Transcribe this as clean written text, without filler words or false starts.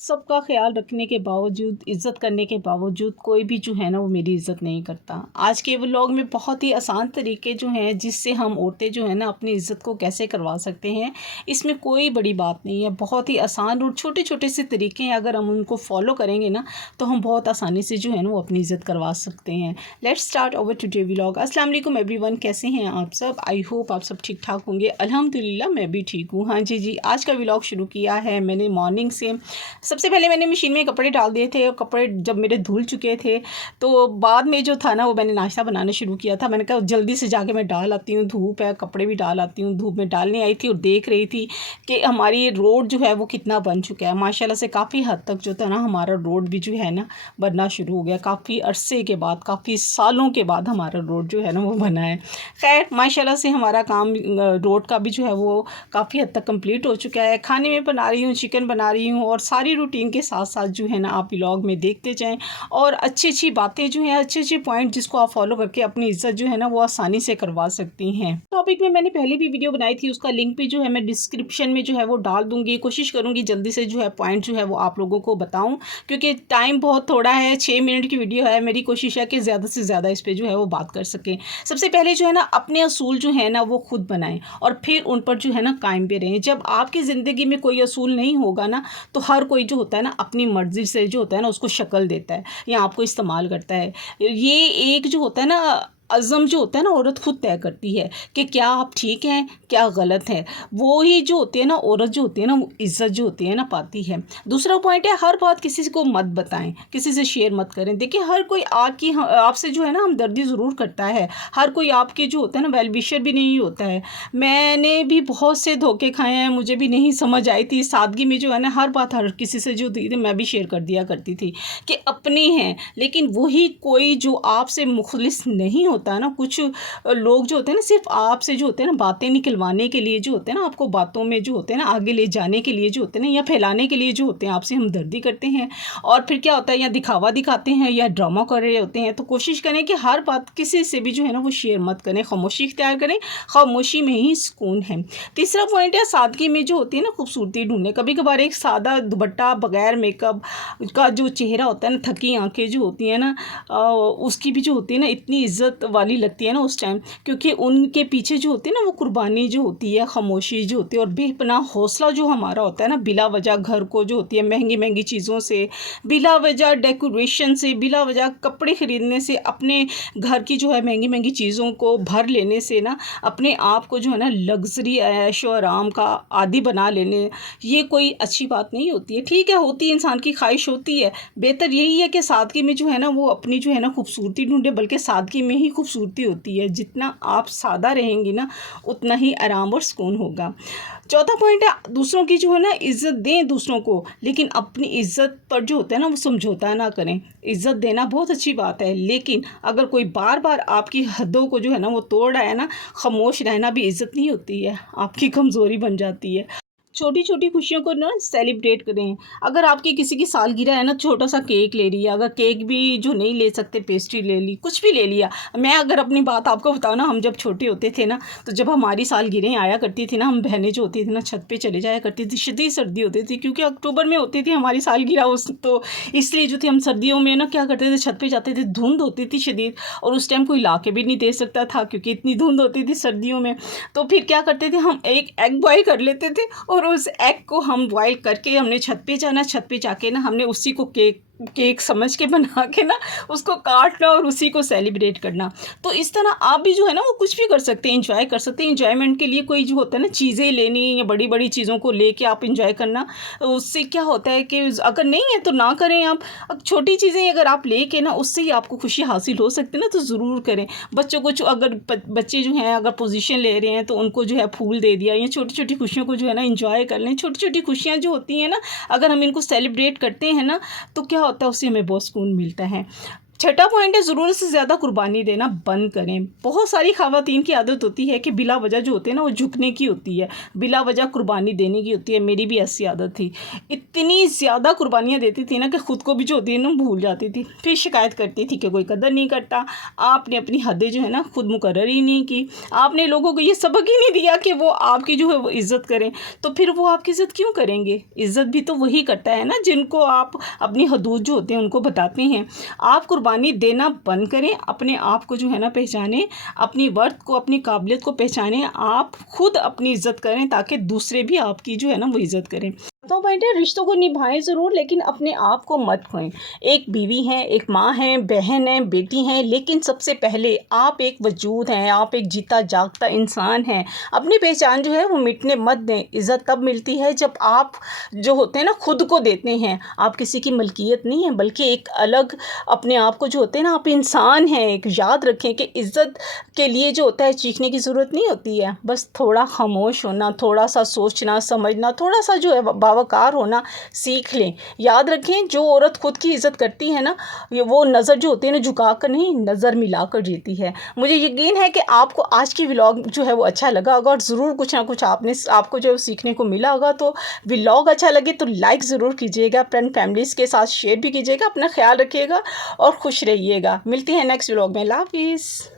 सबका ख़्याल रखने के बावजूद, इज़्ज़त करने के बावजूद कोई भी जो है ना वो मेरी इज़्ज़त नहीं करता। आज के व्लॉग में बहुत ही आसान तरीके जो हैं जिससे हम औरतें जो है ना अपनी इज़्ज़त को कैसे करवा सकते हैं, इसमें कोई बड़ी बात नहीं है। बहुत ही आसान और छोटे-छोटे से तरीके हैं, अगर हम उनको फ़ॉलो करेंगे ना तो हम बहुत आसानी से जो है ना वो अपनी इज़्ज़त करवा सकते हैं। Let's start our today vlog. अस्सलाम वालेकुम एवरीवन, कैसे हैं आप सब? आई होप आप सब ठीक-ठाक होंगे। अल्हम्दुलिल्लाह मैं भी ठीक हूँ। हाँ जी, आज का व्लॉग शुरू किया है मैंने मॉर्निंग से। सबसे पहले मैंने मशीन में कपड़े डाल दिए थे और कपड़े जब मेरे धुल चुके थे तो बाद में जो था ना वो मैंने नाश्ता बनाना शुरू किया था। मैंने कहा जल्दी से जाके मैं डाल आती हूँ, धूप है, कपड़े भी डाल आती हूँ। धूप में डालने आई थी और देख रही थी कि हमारी रोड जो है वो कितना बन चुका है। माशाल्लाह से काफ़ी हद तक जो था ना हमारा रोड भी जो है ना बनना शुरू हो गया। काफ़ी अरसे के बाद, काफ़ी सालों के बाद हमारा रोड जो है ना वो बना है। खैर माशाल्लाह से हमारा काम रोड का भी जो है वो काफ़ी हद तक कंप्लीट हो चुका है। खाने में बना रही हूँ, चिकन बना रही हूँ और सारी रूटीन के साथ साथ जो है ना आप व्लॉग में देखते जाएं और अच्छी बातें जो हैं, अच्छे पॉइंट जिसको आप फॉलो करके अपनी इज़्ज़त जो है ना वो आसानी से करवा सकती हैं। टॉपिक में मैंने पहले भी वीडियो बनाई थी, उसका लिंक भी जो है मैं डिस्क्रिप्शन में जो है वो डाल दूँगी। कोशिश करूँगी जल्दी से जो है पॉइंट जो है वो आप लोगों को बताऊँ, क्योंकि टाइम बहुत थोड़ा है, 6 मिनट की वीडियो है। मेरी कोशिश है कि ज़्यादा से ज़्यादा इस पर जो है वो बात कर सकें। सबसे पहले जो है ना अपने असूल जो है ना वो खुद बनाएं और फिर उन पर जो है ना कायम पे रहें। जब आपकी ज़िंदगी में कोई असूल नहीं होगा ना तो हर कोई जो होता है ना अपनी मर्ज़ी से जो होता है ना उसको शक्ल देता है या आपको इस्तेमाल करता है। ये एक जो होता है ना अज़्म जो होता है ना औरत खुद तय करती है कि क्या आप ठीक हैं, क्या गलत है। वो ही जो होती है ना औरत जो होती है ना वो इज़्ज़त जो होती है ना पाती है। दूसरा पॉइंट है, हर बात किसी को मत बताएं, किसी से शेयर मत करें। देखिए हर कोई आपसे जो है ना हमदर्दी ज़रूर करता है। हर कोई आपके जो होता है ना वेल विशर भी नहीं होता है। मैंने भी बहुत से धोखे खाए हैं, मुझे भी नहीं समझ आई थी सादगी में जो है ना हर बात हर किसी से जो थी मैं भी शेयर कर दिया करती थी कि अपने हैं। लेकिन वही कोई जो आपसे मुखलिस नहीं होता है ना, कुछ लोग जो होते हैं ना सिर्फ आपसे जो होते हैं ना बातें निकलवाने के लिए जो होते हैं ना, आपको बातों में जो होते हैं ना आगे ले जाने के लिए जो होते हैं ना या फैलाने के लिए जो होते हैं आपसे हमदर्दी करते हैं। और फिर क्या होता है, या दिखावा दिखाते हैं या ड्रामा कर रहे होते हैं। तो कोशिश करें कि हर बात किसी से भी जो है ना वो शेयर मत करें, खामोशी इख्तियार करें। खामोशी में ही सुकून है। तीसरा पॉइंट है, सादगी में जो होती है ना खूबसूरती ढूंढें। कभी कभार एक सादा दुपट्टा बगैर मेकअप का जो चेहरा होता है ना, थकी आंखें जो होती हैं ना उसकी भी जो होती है ना इतनी इज्जत वाली लगती है ना उस टाइम, क्योंकि उनके पीछे जो होती है ना वो कुर्बानी जो होती है, खामोशी जो होती है और बेपनाह हौसला जो हमारा होता है ना, बिला वजह घर को जो होती है महंगी महंगी चीज़ों से, बिला वजह डेकोरेशन से, बिला वजह कपड़े ख़रीदने से, अपने घर की जो है महंगी महंगी चीज़ों को भर लेने से ना अपने आप को जो है ना लग्जरी ऐशो आराम का आदी बना लेने, ये कोई अच्छी बात नहीं होती है। ठीक है, होती है, इंसान की ख्वाहिश होती है। बेहतर यही है कि सादगी में जो है ना वो अपनी जो है ना खूबसूरती ढूंढे, बल्कि सादगी में ही खूबसूरती होती है। जितना आप सादा रहेंगी ना उतना ही आराम और सुकून होगा। चौथा पॉइंट है, दूसरों की जो है ना इज़्ज़त दें दूसरों को, लेकिन अपनी इज़्ज़त पर जो होता है ना वो समझौता ना करें। इज़्ज़त देना बहुत अच्छी बात है, लेकिन अगर कोई बार बार आपकी हदों को जो है ना वो तोड़ रहा है ना, खामोश रहना भी इज़्ज़त नहीं होती है, आपकी कमज़ोरी बन जाती है। छोटी छोटी खुशियों को ना सेलिब्रेट करें। अगर आपकी किसी की सालगिरह है ना, छोटा सा केक ले लिया, अगर केक भी जो नहीं ले सकते पेस्ट्री ले ली, कुछ भी ले लिया। मैं अगर अपनी बात आपको बताऊँ ना, हम जब छोटे होते थे ना तो जब हमारी सालगिरह आया करती थी ना, हम बहनें जो होती थी ना छत पे चले जाया करती थी। शदीद सर्दी होती थी क्योंकि अक्टूबर में होती थी हमारी सालगिरह उस, तो इसलिए जो थे हम सर्दियों में ना क्या करते थे, छत पे जाते थे। धुंध होती थी शदीद और उस टाइम कोई ला के भी नहीं दे सकता था क्योंकि इतनी धुंध होती थी सर्दियों में। तो फिर क्या करते थे, हम एक एग बॉयल कर लेते थे और उस एग को हम बॉयल करके हमने छत पे जाना, छत पे जाके ना हमने उसी को केक केक समझ के बना के ना उसको काटना और उसी को सेलिब्रेट करना। तो इस तरह आप भी जो है ना वो कुछ भी कर सकते हैं, इंजॉय कर सकते हैं। इंजॉयमेंट के लिए कोई जो होता है ना चीज़ें लेनी या बड़ी बड़ी चीज़ों को लेके आप इंजॉय करना, उससे क्या होता है कि अगर नहीं है तो ना करें आप। अब छोटी चीज़ें अगर आप लेके ना उससे ही आपको खुशी हासिल हो सकती है ना, तो ज़रूर करें। बच्चों को अगर बच्चे जो हैं अगर पोजीशन ले रहे हैं तो उनको जो है फूल दे दिया, या छोटी छोटी खुशियों को जो है ना इंजॉय कर लें। छोटी छोटी खुशियाँ जो होती हैं ना, अगर हम इनको सेलिब्रेट करते हैं ना तो क्या होता है, उससे हमें बहुत सुकून मिलता है। छठा पॉइंट है, ज़रूरत से ज़्यादा कुर्बानी देना बंद करें। बहुत सारी ख़वातीन की आदत होती है कि बिला वजह जो होती है ना वो झुकने की होती है, बिला वजह कुर्बानी देने की होती है। मेरी भी ऐसी आदत थी, इतनी ज़्यादा कुर्बानियाँ देती थी ना कि ख़ुद को भी जो होती है ना भूल जाती थी, फिर शिकायत करती थी कि कोई कदर नहीं करता। आपने अपनी हदें जो है ना खुद मुकर्रर ही नहीं की, आपने लोगों को ये सबक ही नहीं दिया कि वो आपकी जो है वो इज़्ज़त करें, तो फिर वो आपकी इज़्ज़त क्यों करेंगे? इज़्ज़त भी तो वही करता है ना जिनको आप अपनी हदूद जो होते हैं उनको बताते हैं। आप कुर्बानी देना बंद करें, अपने आप को जो है ना पहचानें, अपनी वर्थ को, अपनी काबिलियत को पहचानें, आप खुद अपनी इज़्ज़त करें ताकि दूसरे भी आपकी जो है ना वो इज़्ज़त करें। तो पॉइंट है, रिश्तों को निभाएं ज़रूर लेकिन अपने आप को मत खोएं। एक बीवी हैं, एक माँ हैं, बहन हैं, बेटी हैं, लेकिन सबसे पहले आप एक वजूद हैं, आप एक जीता जागता इंसान हैं। अपनी पहचान जो है वो मिटने मत दें। इज़्ज़त तब मिलती है जब आप जो होते हैं ना खुद को देते हैं। आप किसी की मलकियत नहीं है बल्कि एक अलग अपने आप को जो होते हैं ना, आप इंसान हैं। एक याद रखें कि इज़्ज़त के लिए जो होता है चीखने की ज़रूरत नहीं होती है, बस थोड़ा खामोश होना, थोड़ा सा सोचना समझना, थोड़ा सा जो है बावकार होना सीख लें। याद रखें, जो औरत खुद की इज़्ज़त करती है ना, ये वो नज़र जो होती है ना झुका कर नहीं, नज़र मिला कर जीती है। मुझे यकीन है कि आपको आज की व्लॉग जो है वो अच्छा लगा होगा और ज़रूर कुछ ना कुछ आपको जो है सीखने को मिला होगा। तो व्लॉग अच्छा लगे तो लाइक ज़रूर कीजिएगा, फ्रेंड फैमिलीज़ के साथ शेयर भी कीजिएगा। अपना ख्याल रखिएगा और खुश रहिएगा। मिलती हैं नेक्स्ट व्लॉग में। अल्लाह हाफ़िज़।